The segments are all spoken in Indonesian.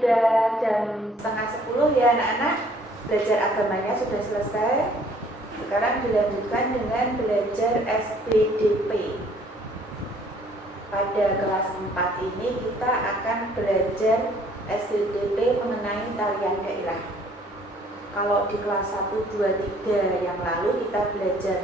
sudah jam 9:30 ya anak-anak. Belajar agamanya sudah selesai. Sekarang dilanjutkan dengan belajar SPDP. Pada kelas 4 ini kita akan belajar SPDP mengenai tarian daerah. Kalau di kelas 1, 2, 3 yang lalu kita belajar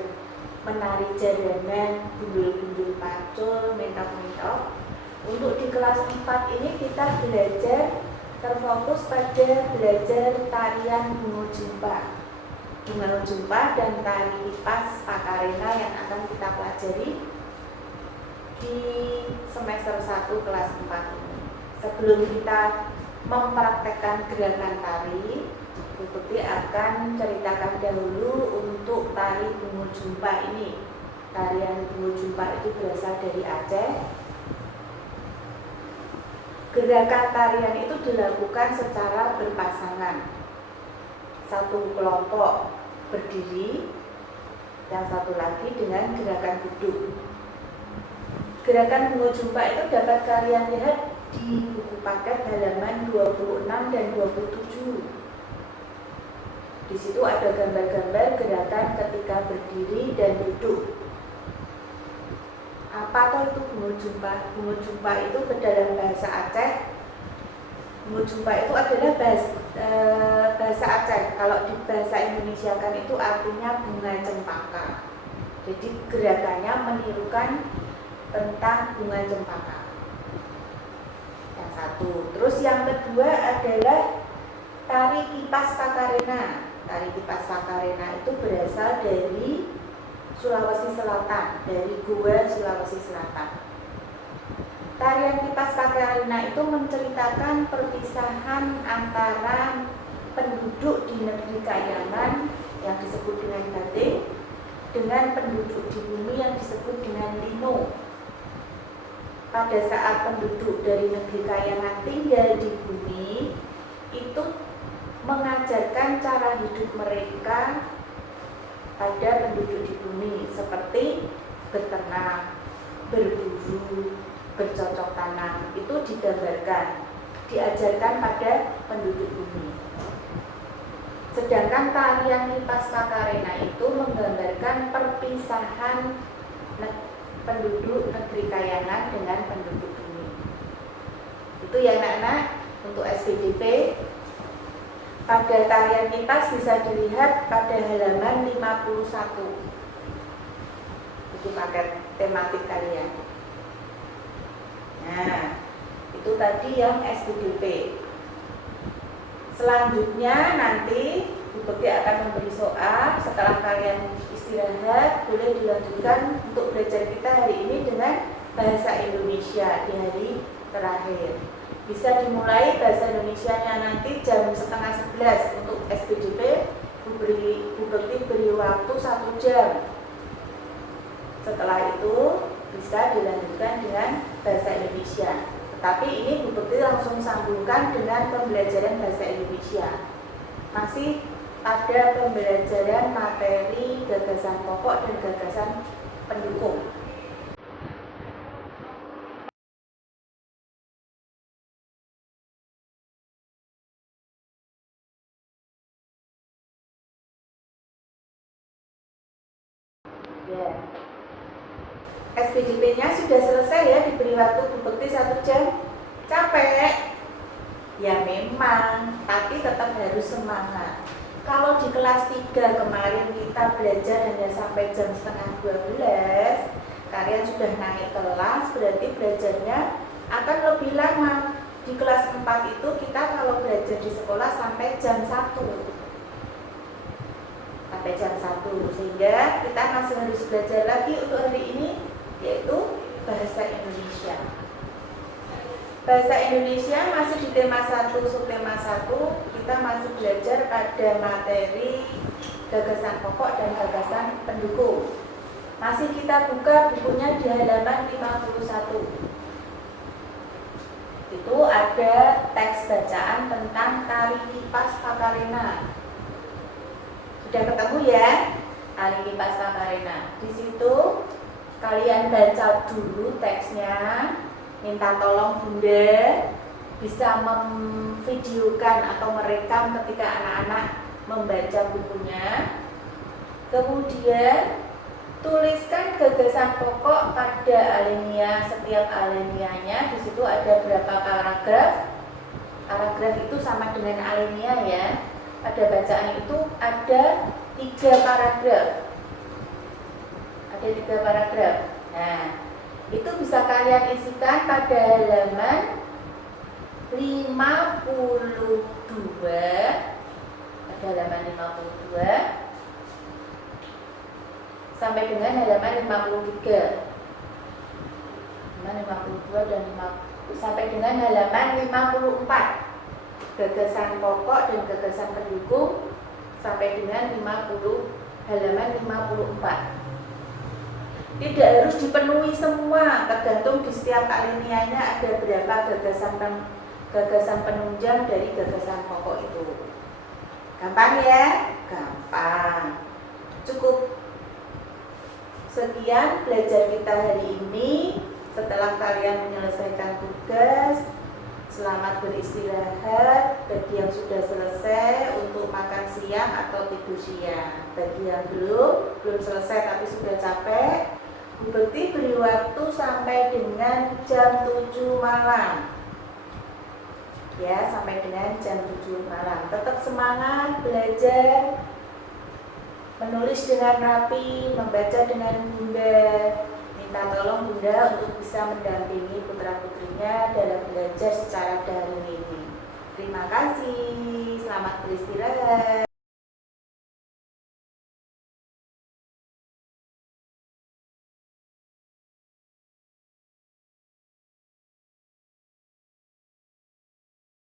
menari jaranan, gundul-gundul pacul, mentok-mentok. Untuk di kelas 4 ini kita belajar terfokus pada belajar tarian bungo jumpa. Bungo jumpa dan tari kipas pakarena yang akan kita pelajari di semester 1 kelas 4 ini. Sebelum kita mempraktekkan gerakan tari, Bu Bekti akan ceritakan dahulu untuk tari bungo jumpa ini. Tarian bungo jumpa itu berasal dari Aceh. Gerakan tarian itu dilakukan secara berpasangan. Satu kelompok berdiri, yang satu lagi dengan gerakan duduk. Gerakan bungo jumpa itu dapat kalian lihat di buku paket halaman 26 dan 27. Di situ ada gambar-gambar gerakan ketika berdiri dan duduk. Apa toh itu bungo jumpa? Bungo jumpa itu dalam bahasa Aceh. Bungo jumpa itu adalah bahasa Aceh. Kalau di bahasa Indonesia kan itu artinya bunga cempaka. Jadi gerakannya menirukan tentang bunga cempaka. Yang satu. Terus yang kedua adalah tari kipas pakarena. Tari kipas pakarena itu berasal dari Sulawesi Selatan, dari Goa, Sulawesi Selatan. Tarian kipas pakarena itu menceritakan perpisahan antara penduduk di negeri Kayangan yang disebut dengan Batik dengan penduduk di bumi yang disebut dengan Lino. Pada saat penduduk dari negeri Kayangan tinggal di bumi, itu mengajarkan cara hidup mereka pada penduduk di bumi, seperti beternak, berburu, bercocok tanam. Itu digambarkan, diajarkan pada penduduk bumi. Sedangkan tarian kipas pakarena itu menggambarkan perpisahan penduduk negeri Kayangan dengan penduduk bumi. Itu ya anak-anak untuk SPDP. Pada tarian kipas bisa dilihat pada halaman 51. Itu paket tematik kalian. Nah, itu tadi yang SPDP. Selanjutnya nanti Bu Bekti akan memberi soal. Setelah kalian istirahat, boleh dilanjutkan untuk belajar kita hari ini dengan bahasa Indonesia di hari terakhir. Bisa dimulai bahasa Indonesianya nanti jam 10:30 untuk SPDP. Bu Bekti beri waktu 1 jam. Setelah itu bisa dilanjutkan dengan bahasa Indonesia. Tetapi ini Bu Bekti langsung sambungkan dengan pembelajaran bahasa Indonesia. Masih ada pembelajaran materi gagasan pokok dan gagasan pendukung. Ya. SPDP-nya sudah selesai ya, diberi waktu Bu Bekti 1 jam. Capek? Ya memang, tapi tetap harus semangat. Kalau di kelas 3 kemarin kita belajar hanya sampai jam 11:30, kalian sudah naik kelas, berarti belajarnya akan lebih lama. Di kelas 4 itu kita kalau belajar di sekolah sampai jam 1. Sampai jam 1, sehingga kita masih harus belajar lagi untuk hari ini, yaitu bahasa Indonesia. Bahasa Indonesia masih di tema 1, subtema 1, kita masih belajar pada materi gagasan pokok dan gagasan pendukung. Masih kita buka bukunya di halaman 51. Itu ada teks bacaan tentang tari kipas pakarena. Sudah ketemu ya, tari kipas pakarena. Di situ kalian baca dulu teksnya. Minta tolong Bunda bisa memvideokan atau merekam ketika anak-anak membaca bukunya. Kemudian tuliskan gagasan pokok pada alinea. Setiap alinea di situ ada berapa paragraf. Paragraf itu sama dengan alinea ya. Pada bacaan itu ada 3 paragraf. Ada 3 paragraf. Nah, itu bisa kalian isikan pada halaman 52. Pada halaman 52 sampai dengan halaman 53. Halaman 52 dan sampai dengan halaman 54. Gagasan pokok dan gagasan pendukung sampai dengan halaman 54. Tidak harus dipenuhi semua, tergantung di setiap alineanya ada berapa gagasan penunjang dari gagasan pokok itu. Gampang ya? Gampang. Cukup sekian belajar kita hari ini. Setelah kalian menyelesaikan tugas, selamat beristirahat. Bagi yang sudah selesai untuk makan siang atau tidur siang. Bagi yang belum selesai tapi sudah capek, Bu Bekti beri waktu sampai dengan jam 7 malam. Ya, sampai dengan jam 7 malam. Tetap semangat belajar, menulis dengan rapi, membaca dengan Bunda. Minta tolong Bunda untuk bisa mendampingi putra-putrinya dalam belajar secara daring ini. Terima kasih, selamat beristirahat.